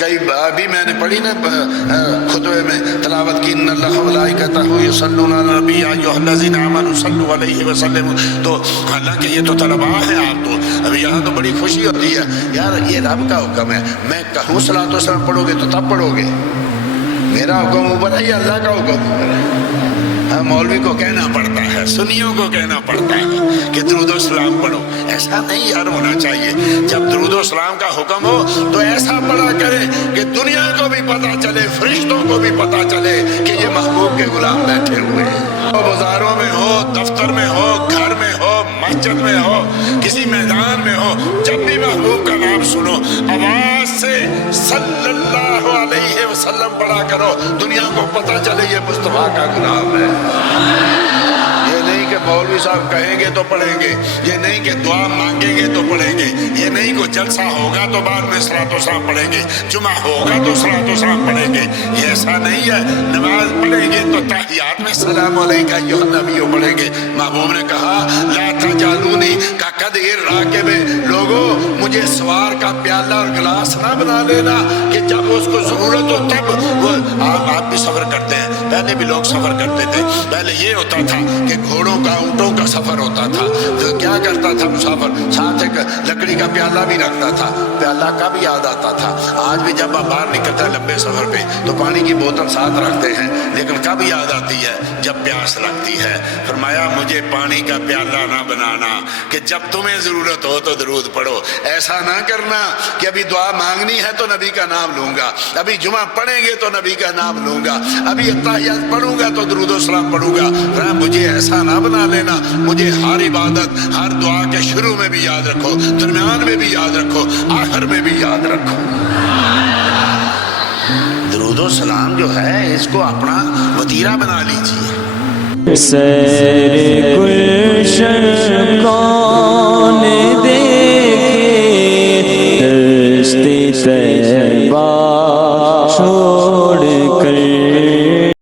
کئی ابھی میں نے پڑھی نا خطبے میں تلاوت کی ان اللہ ملائکتہ یصلون علی النبی یا ایھا الذین آمنوا صلوا علیہ وسلم. تو حالانکہ یہ تو طلباء ہیں آپ تو ابھی یہاں تو بڑی خوشی ہوتی ہے یار یہ رب کا حکم ہے. میں کہوں صلاۃ و سلام پڑھو گے تو تب پڑھو گے. میرا حکم اوپر ہے یا اللہ کا حکم اوپر ہے؟ مولوی کو کہنا پڑتا ہے, سنیوں کو کہنا پڑتا ہے کہ درود و سلام پڑھو. ایسا نہیں یار ہونا چاہیے. جب درود و سلام کا حکم ہو تو ایسا پڑھا کرے کہ دنیا کو بھی پتا چلے, فرشتوں کو بھی پتا چلے کہ یہ محبوب کے غلام بیٹھے ہوئے ہیں. بازاروں میں ہو, دفتر میں ہو, گھر میں ہو, مسجد میں ہو, کسی میدان میں ہو, جب بھی محبوب کا نام سنو آواز سے صلی اللہ علیہ وسلم پڑھا کرو, دنیا کو پتا چلے یہ مصطفیٰ کا غلام ہے. یہ نہیں کہ مولوی صاحب کہیں گے تو پڑھیں گے, یہ نہیں کہ دعا مانگیں گے تو پڑھیں گے, یہ نہیں کہ جلسہ ہوگا تو بعد میں صلاۃ و سلام پڑھیں گے, جمعہ ہوگا تو صلاۃ و سلام پڑھیں گے. یہ ایسا نہیں ہے. نماز پڑھیں گے تو تحیات میں سلام علیکہ ایھا النبی پڑھیں گے. محبوب نے کہا لا تجعلونی کقدح الراکب, لوگوں مجھے سوار کا پیالہ اور گلاس نہ بنا لینا کہ جب اس کو ضرورت ہو تب وہ. آپ بھی سفر کرتے ہیں, پہلے بھی لوگ سفر کرتے تھے. پہلے یہ ہوتا تھا کہ گھوڑوں کا اونٹوں کا سفر ہوتا تھا, تو کیا کرتا تھا مسافر, ساتھ ایک لکڑی کا پیالہ بھی رکھتا تھا. پیالہ کب یاد آتا تھا؟ آج بھی جب آپ باہر نکلتے ہیں لمبے سفر پہ تو پانی کی بوتل ساتھ رکھتے ہیں, لیکن کب یاد آتی ہے؟ جب پیاس لگتی ہے. فرمایا مجھے پانی کا پیالہ نہ بنانا کہ جب تمہیں ضرورت ہو تو درود پڑھو. ایسا نہ کرنا کہ ابھی دعا مانگنی ہے تو نبی کا نام لوں گا, ابھی جمعہ پڑھیں گے تو نبی کا نام لوں گا, ابھی اتحیات پڑھوں گا تو درود و سلام پڑھوں گا. مجھے ایسا نہ بنا لینا. مجھے ہر عبادت, ہر دعا کے شروع میں بھی یاد رکھو, درمیان میں بھی یاد رکھو, آخر میں بھی یاد رکھو. درود و سلام جو ہے اس کو اپنا وتیرہ بنا لیجیے. سیر گلشن کون دیکھے دشت طیبہ چھوڑ کر